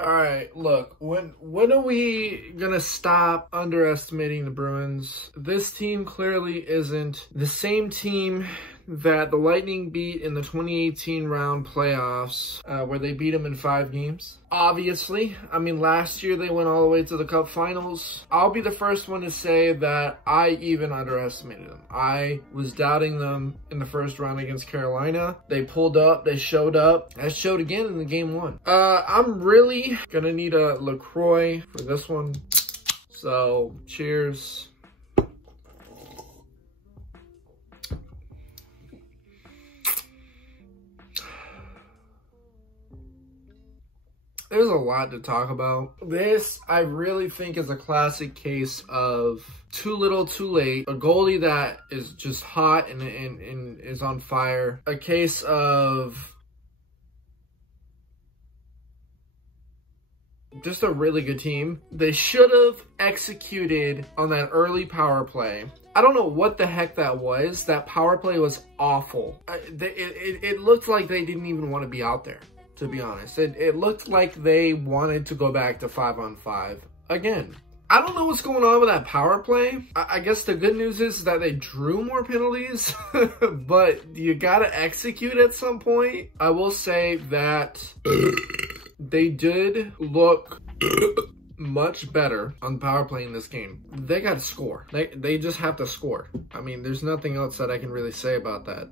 All right, look, when are we gonna stop underestimating the Bruins? This team clearly isn't the same team that the Lightning beat in the 2018 round playoffs, where they beat them in 5 games. Obviously, I mean, last year they went all the way to the Cup Finals. I'll be the first one to say that I even underestimated them. I was doubting them in the first round against Carolina. They pulled up, they showed up. That showed again in the game 1. I'm really gonna need a LaCroix for this one. So, cheers. There's a lot to talk about. This, I really think, is a classic case of too little, too late. A goalie that is just hot and is on fire. A case of just a really good team. They should have executed on that early power play. I don't know what the heck that was. That power play was awful. It looked like they didn't even want to be out there, to be honest. It looked like they wanted to go back to 5-on-5 again. I don't know what's going on with that power play. I guess the good news is that they drew more penalties, but you gotta execute at some point. I will say that they did look much better on power play in this game. They got to score. They just have to score. I mean, there's nothing else that I can really say about that.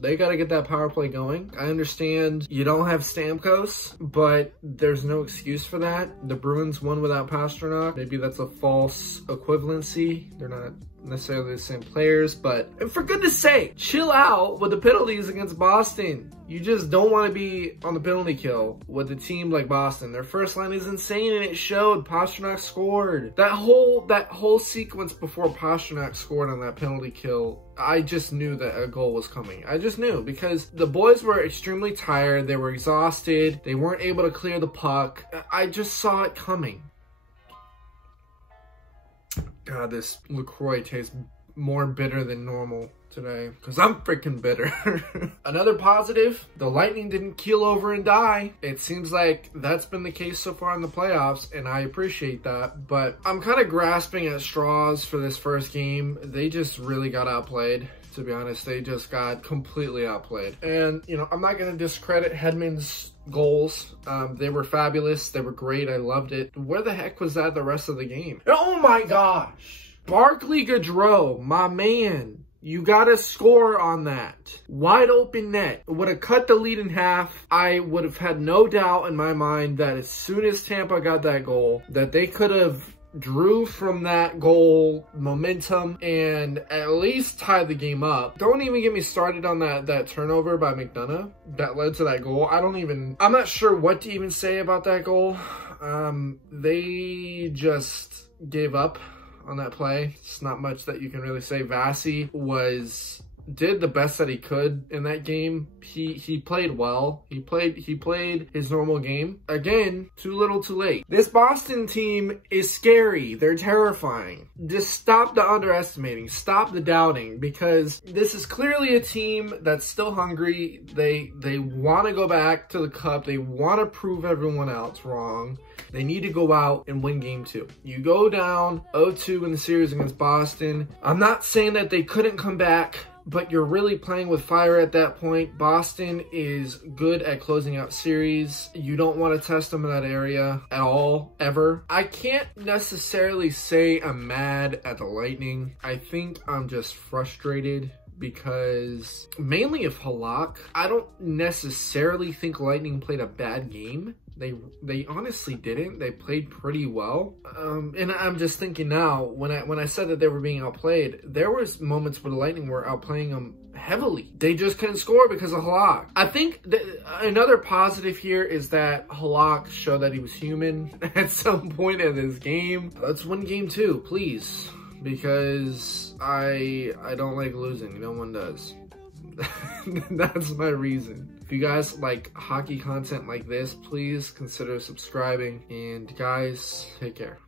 They got to get that power play going. I understand you don't have Stamkos, but there's no excuse for that. The Bruins won without Pastrnak. Maybe that's a false equivalency. They're not necessarily the same players, but for goodness sake, chill out with the penalties against Boston. You just don't want to be on the penalty kill with a team like Boston. Their first line is insane, and it showed. Pastrnak scored. That whole sequence before Pastrnak scored on that penalty kill, I just knew that a goal was coming. I just knew, because the boys were extremely tired. They were exhausted. They weren't able to clear the puck. I just saw it coming. God, this LaCroix tastes more bitter than normal today, because I'm freaking bitter. Another positive, the Lightning didn't keel over and die. It seems like that's been the case so far in the playoffs, and I appreciate that, but I'm kind of grasping at straws for this first game. They just really got outplayed. To be honest, they just got completely outplayed. And, you know, I'm not going to discredit Hedman's goals. They were fabulous. They were great. I loved it. Where the heck was that the rest of the game? Oh my gosh. Barclay Goodrow, my man. You gotta score on that. Wide open net. Would have cut the lead in half. I would have had no doubt in my mind that as soon as Tampa got that goal, that they could have drew from that goal momentum and at least tied the game up. Don't even get me started on that turnover by McDonough that led to that goal. I'm not sure what to even say about that goal. They just gave up on that play. It's not much that you can really say. Vasi did the best that he could in that game. He played well. He played his normal game. Again, too little too late. This Boston team is scary. They're terrifying. Just stop the underestimating. Stop the doubting, because this is clearly a team that's still hungry. They want to go back to the cup. They want to prove everyone else wrong. They need to go out and win game 2. You go down 0-2 in the series against Boston. I'm not saying that they couldn't come back, but you're really playing with fire at that point. Boston is good at closing out series. You don't want to test them in that area at all, ever. I can't necessarily say I'm mad at the Lightning. I think I'm just frustrated, because mainly of Halak. I don't necessarily think Lightning played a bad game. They honestly didn't. They played pretty well. And I'm just thinking now, when I said that they were being outplayed, there was moments where the Lightning were outplaying them heavily. They just couldn't score because of Halak. I think another positive here is that Halak showed that he was human at some point in this game. Let's win game 2, please, because I don't like losing. No one does. That's my reason. If you guys like hockey content like this, please consider subscribing. And guys, take care.